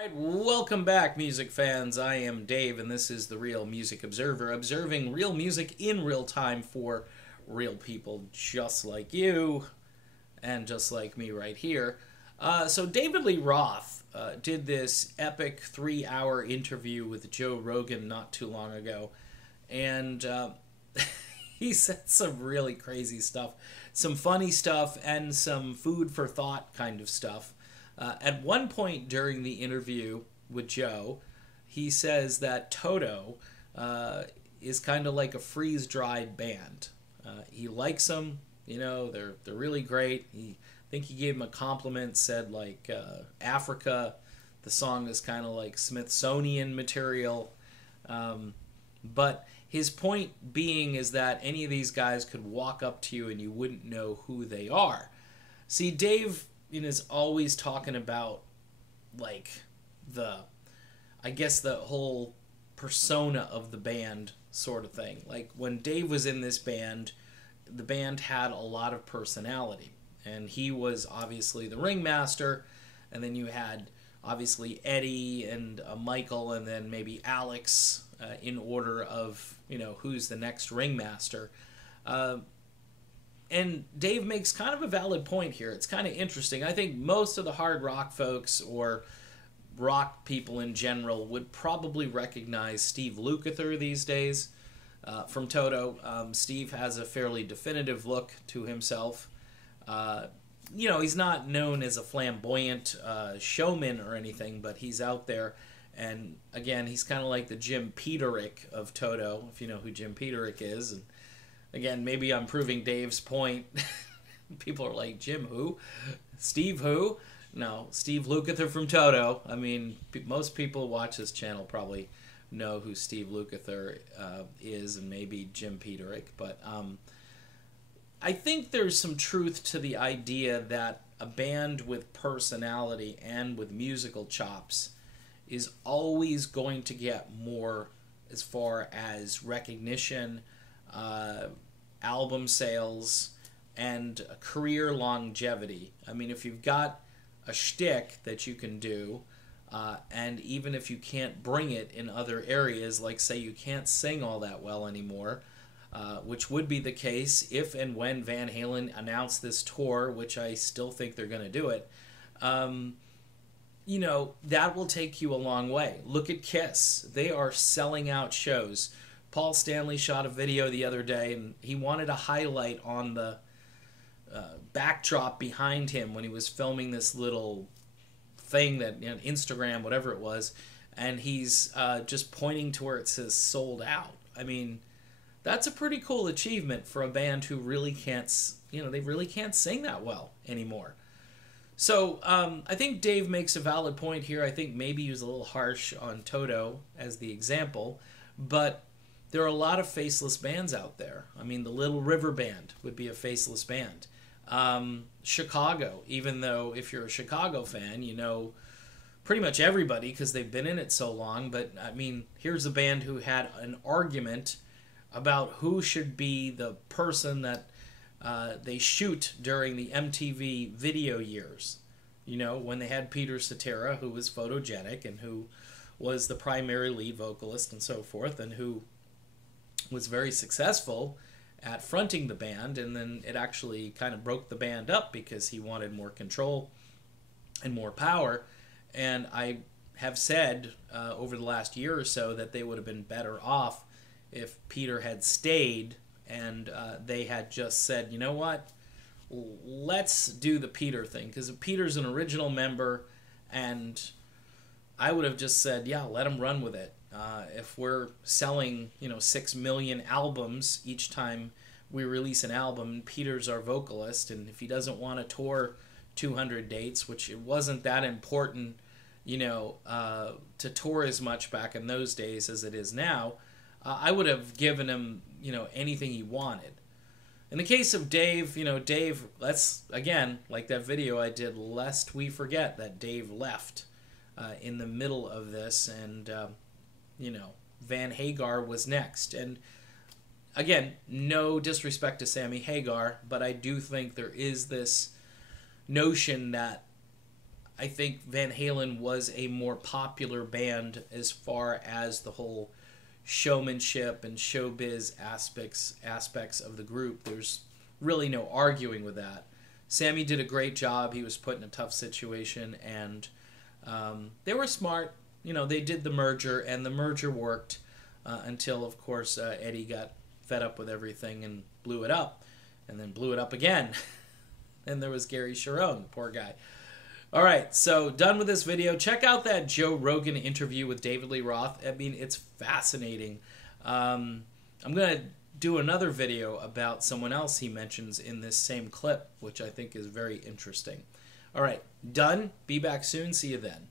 Alright, welcome back, music fans. I am Dave, and this is the Real Music Observer, observing real music in real time for real people just like you and just like me right here. So David Lee Roth did this epic 3-hour interview with Joe Rogan not too long ago, and he said some really crazy stuff, some funny stuff, and some food for thought kind of stuff. At one point during the interview with Joe, he says that Toto is kind of like a freeze-dried band. He likes them, they're really great. I think he gave him a compliment, said like Africa, the song is kind of like Smithsonian material. But his point being is that any of these guys could walk up to you and you wouldn't know who they are. See, Dave is always talking about like the whole persona of the band sort of thing. Like when Dave was in this band, the band had a lot of personality, and he was obviously the ringmaster, and then you had obviously Eddie and Michael, and then maybe Alex in order of who's the next ringmaster. And Dave makes kind of a valid point here. It's kind of interesting. I think most of the hard rock folks or rock people in general would probably recognize Steve Lukather these days from Toto. Steve has a fairly definitive look to himself. He's not known as a flamboyant showman or anything, but he's out there. And again, he's kind of like the Jim Peterick of Toto, if you know who Jim Peterick is. And again, maybe I'm proving Dave's point. People are like, Jim who? Steve who? No, Steve Lukather from Toto. I mean, most people who watch this channel probably know who Steve Lukather is, and maybe Jim Peterick. But I think there's some truth to the idea that a band with personality and with musical chops is always going to get more as far as recognition, album sales, and career longevity. I mean, if you've got a shtick that you can do, and even if you can't bring it in other areas, like say you can't sing all that well anymore, which would be the case if and when Van Halen announced this tour, which I still think they're going to do it, that will take you a long way. Look at Kiss. They are selling out shows. Paul Stanley shot a video the other day, and he wanted a highlight on the backdrop behind him when he was filming this little thing that, Instagram, whatever it was, and he's just pointing to where it says sold out. I mean, that's a pretty cool achievement for a band who really can't, they really can't sing that well anymore. So I think Dave makes a valid point here. I think maybe he was a little harsh on Toto as the example, but there are a lot of faceless bands out there. I mean, the Little River Band would be a faceless band. Chicago, even though if you're a Chicago fan, you know pretty much everybody because they've been in it so long. But, I mean, here's a band who had an argument about who should be the person that they shoot during the MTV video years. When they had Peter Cetera, who was photogenic and who was the primary lead vocalist and so forth, and who was very successful at fronting the band, and then it actually kind of broke the band up because he wanted more control and more power. And I have said over the last year or so that they would have been better off if Peter had stayed and they had just said, you know what, let's do the Peter thing, because Peter's an original member, and I would have just said, yeah, let him run with it. If we're selling, 6 million albums each time we release an album, Peter's our vocalist, and if he doesn't want to tour 200 dates, which it wasn't that important, to tour as much back in those days as it is now, I would have given him, anything he wanted. In the case of Dave, Dave, let's, again, like that video I did, lest we forget that Dave left in the middle of this, and Van Hagar was next. And again, no disrespect to Sammy Hagar, but I do think there is this notion that I think Van Halen was a more popular band as far as the whole showmanship and showbiz aspects of the group. There's really no arguing with that. Sammy did a great job. He was put in a tough situation, and they were smart. You know, they did the merger, and the merger worked until, of course, Eddie got fed up with everything and blew it up, and then blew it up again. And there was Gary Sharon, poor guy. All right, so done with this video. Check out that Joe Rogan interview with David Lee Roth. I mean, it's fascinating. I'm going to do another video about someone else he mentions in this same clip, which I think is very interesting. All right, done. Be back soon. See you then.